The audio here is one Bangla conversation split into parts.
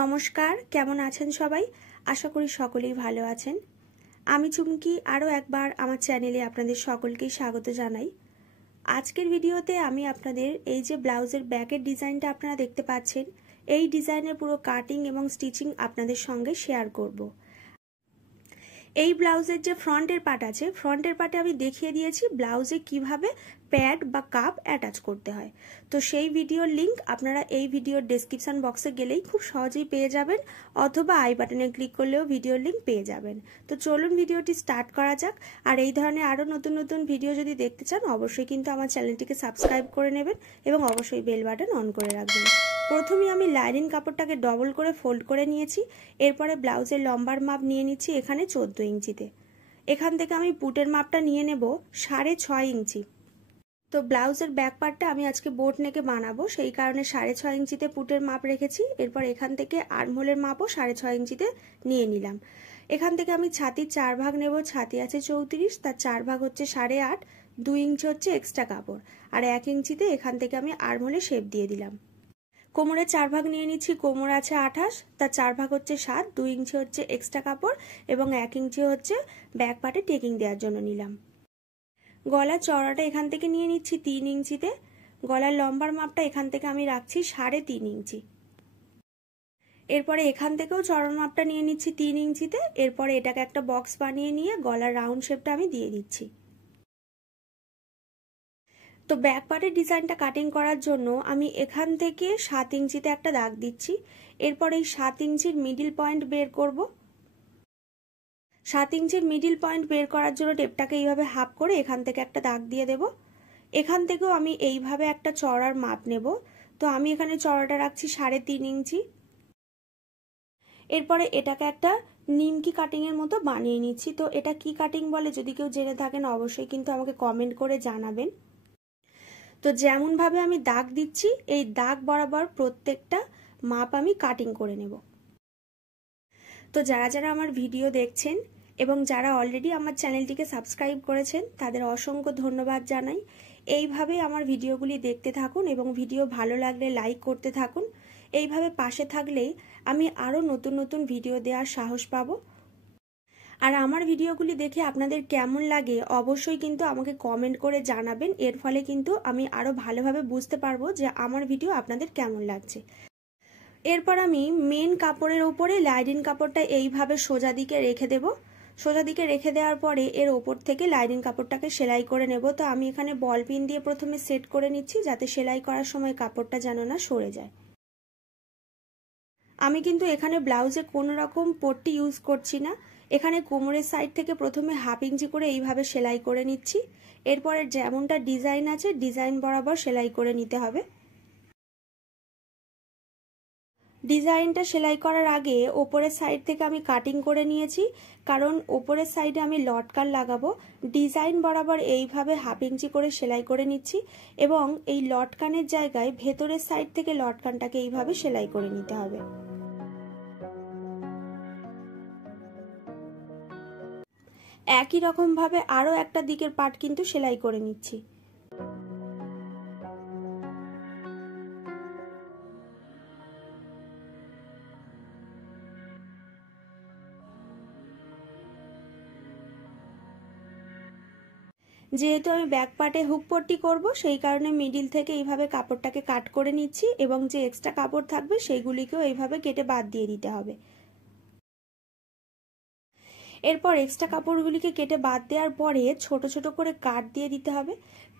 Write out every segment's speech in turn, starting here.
নমস্কার, কেমন আছেন সবাই? আশা করি সকলেই ভালো আছেন। আমি চুমকি আরও একবার আমার চ্যানেলে আপনাদের সকলকেই স্বাগত জানাই। আজকের ভিডিওতে আমি আপনাদের এই যে ব্লাউজের ব্যাকের ডিজাইনটা আপনারা দেখতে পাচ্ছেন, এই ডিজাইনের পুরো কাটিং এবং স্টিচিং আপনাদের সঙ্গে শেয়ার করব। এই ব্লাউজের যে ফ্রন্টের পার্ট আছে, ফ্রন্টের পার্টে আমি দেখিয়ে দিয়েছি ব্লাউজে কিভাবে প্যাড বা কাপ অ্যাটাচ করতে হয়। তো সেই ভিডিওর লিংক আপনারা এই ভিডিওর ডেসক্রিপশন বক্সে গেলেই খুব সহজেই পেয়ে যাবেন, অথবা আই বাটনে ক্লিক করলেও ভিডিওর লিংক পেয়ে যাবেন। তো চলুন ভিডিওটি স্টার্ট করা যাক। আর এই ধরনের আরও নতুন নতুন ভিডিও যদি দেখতে চান অবশ্যই কিন্তু আমার চ্যানেলটিকে সাবস্ক্রাইব করে নেবেন এবং অবশ্যই বেল বাটন অন করে রাখবেন। প্রথমে আমি লাইনিং কাপড়টাকে ডবল করে ফোল্ড করে নিয়েছি। এরপরে ব্লাউজের লম্বার মাপ নিয়ে নিচ্ছি এখানে 14 ইঞ্চিতে। এখান থেকে আমি পুটের মাপটা নিয়ে নেব 6.5 ইঞ্চি। তো ব্লাউজের ব্যাক পার্টটা আমি আজকে বোট নেকে বানাবো, সেই কারণে 6.5 ইঞ্চিতে পুটের মাপ রেখেছি। এরপর এখান থেকে আর্মহোলের মাপও 6.5 ইঞ্চিতে নিয়ে নিলাম। এখান থেকে আমি ছাতির 4 ভাগ নেব। ছাতি আছে 34, তার 4 ভাগ হচ্ছে 8.5, 2 ইঞ্চি হচ্ছে এক্সট্রা কাপড়, আর 1 ইঞ্চিতে এখান থেকে আমি আর্মহোলে শেপ দিয়ে দিলাম। কোমরের 4 ভাগ নিয়ে নিচ্ছি। কোমর আছে 28, তার 4 ভাগ হচ্ছে 7, 2 ইঞ্চি হচ্ছে এক্সট্রা কাপড় এবং 1 ইঞ্চি হচ্ছে ব্যাক পার্টে টেকিং দেওয়ার জন্য নিলাম। গলার চওড়াটা এখান থেকে নিয়ে নিচ্ছি 3 ইঞ্চিতে। গলার লম্বার মাপটা এখান থেকে আমি রাখছি 3.5 ইঞ্চি। এরপরে এখান থেকেও চওড়ার মাপটা নিয়ে নিচ্ছি 3 ইঞ্চিতে। এরপরে এটাকে একটা বক্স বানিয়ে নিয়ে গলার রাউন্ড শেপটা আমি দিয়ে দিচ্ছি। তো ব্যাক পার্টের ডিজাইনটা কাটিং করার জন্য আমি এখান থেকে 7 ইঞ্চিতে একটা দাগ দিচ্ছি। এরপর এই 7 ইঞ্চির মিডিল পয়েন্ট বের করব। 7 ইঞ্চির মিডিল পয়েন্ট বের করার জন্য টেপটাকে এইভাবে হাফ করে এখান থেকে একটা দাগ দিয়ে দেব। এখান থেকেও আমি এইভাবে একটা চওড়ার মাপ নেব। তো আমি এখানে চওড়াটা রাখছি 3.5 ইঞ্চি। এরপরে এটাকে একটা নিমকি কাটিং এর মতো বানিয়ে নিচ্ছি। তো এটা কি কাটিং বলে যদি কেউ জেনে থাকেন অবশ্যই কিন্তু আমাকে কমেন্ট করে জানাবেন। তো যেমন ভাবে আমি দাগ দিচ্ছি এই দাগ বরাবর প্রত্যেকটা মাপ আমি কাটিং করে নেব। তো যারা যারা আমার ভিডিও দেখছেন এবং যারা অলরেডি আমার চ্যানেলটিকে সাবস্ক্রাইব করেছেন তাদের অসংখ্য ধন্যবাদ জানাই। এইভাবে আমার ভিডিওগুলি দেখতে থাকুন এবং ভিডিও ভালো লাগলে লাইক করতে থাকুন। এইভাবে পাশে থাকলেই আমি আরও নতুন নতুন ভিডিও দেওয়ার সাহস পাবো। আর আমার ভিডিওগুলি দেখে আপনাদের কেমন লাগে অবশ্যই কিন্তু আমাকে কমেন্ট করে জানাবেন। এর ফলে কিন্তু আমি আরও ভালোভাবে বুঝতে পারবো যে আমার ভিডিও আপনাদের কেমন লাগছে। এরপর আমি মেন কাপড়ের উপরে লাইনিং কাপড়টা এইভাবে সোজা দিকে রেখে দেব। সোজা দিকে রেখে দেওয়ার পরে এর ওপর থেকে লাইনিং কাপড়টাকে সেলাই করে নেব। তো আমি এখানে বল পিন দিয়ে প্রথমে সেট করে নিচ্ছি যাতে সেলাই করার সময় কাপড়টা যেন না সরে যায়। আমি কিন্তু এখানে ব্লাউজে কোনো রকম পট্টি ইউজ করছি না। এখানে কোমরের সাইড থেকে প্রথমে 1/2 ইঞ্চি করে এইভাবে সেলাই করে নিচ্ছি। এরপরে যেমনটা ডিজাইন আছে ডিজাইন বরাবর সেলাই করে নিতে হবে। ডিজাইনটা সেলাই করার আগে ওপরের সাইড থেকে আমি কাটিং করে নিয়েছি, কারণ ওপরের সাইডে আমি লটকান লাগাবো। ডিজাইন বরাবর এইভাবে 1/2 ইঞ্চি করে সেলাই করে নিচ্ছি এবং এই লটকানের জায়গায় ভেতরের সাইড থেকে লটকানটাকে এইভাবে সেলাই করে নিতে হবে। একই রকম ভাবে আরো একটা দিকের পার্ট কিন্তু সেলাই করে নিচ্ছি। যেহেতু আমি ব্যাক পার্টে হুক পট্টি করব সেই কারণে মিডিল থেকে এইভাবে কাপড়টাকে কাট করে নিচ্ছি এবং যে এক্সট্রা কাপড় থাকবে সেইগুলিকেও এইভাবে কেটে বাদ দিয়ে দিতে হবে। এরপর এক্সট্রা কাপড়গুলিকে কেটে বাদ দেওয়ার পরে ছোট ছোট করে কাট দিয়ে দিতে হবে।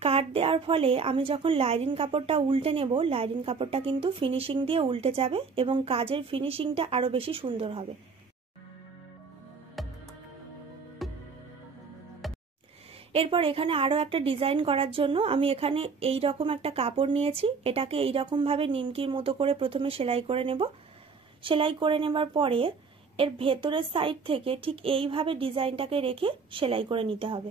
কাট দেওয়ার ফলে আমি যখন লাইনিং কাপড়টা উল্টে নেব লাইনিং কাপড়টা কিন্তু ফিনিশিং দিয়ে উল্টে যাবে এবং কাজের ফিনিশিংটা আরো বেশি সুন্দর হবে। এরপর এখানে আরো একটা ডিজাইন করার জন্য আমি এখানে এই রকম একটা কাপড় নিয়েছি। এটাকে এই রকম ভাবে নিমকির মতো করে প্রথমে সেলাই করে নেব। সেলাই করে নেবার পরে এর ভেতরের সাইড থেকে ঠিক এইভাবে ডিজাইনটাকে রেখে সেলাই করে নিতে হবে।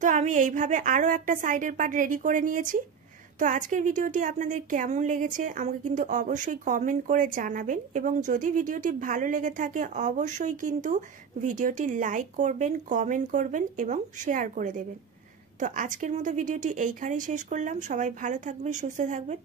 তো আমি এইভাবে আরো একটা সাইডের পার্ট রেডি করে নিয়েছি। তো আজকের ভিডিওটি আপনাদের কেমন লেগেছে আমাকে কিন্তু অবশ্যই কমেন্ট করে জানাবেন, এবং যদি ভিডিওটি ভালো লেগে থাকে অবশ্যই কিন্তু ভিডিওটি লাইক করবেন, কমেন্ট করবেন এবং শেয়ার করে দেবেন। তো আজকের মতো ভিডিওটি এইখানেই শেষ করলাম। সবাই ভালো থাকবেন, সুস্থ থাকবেন।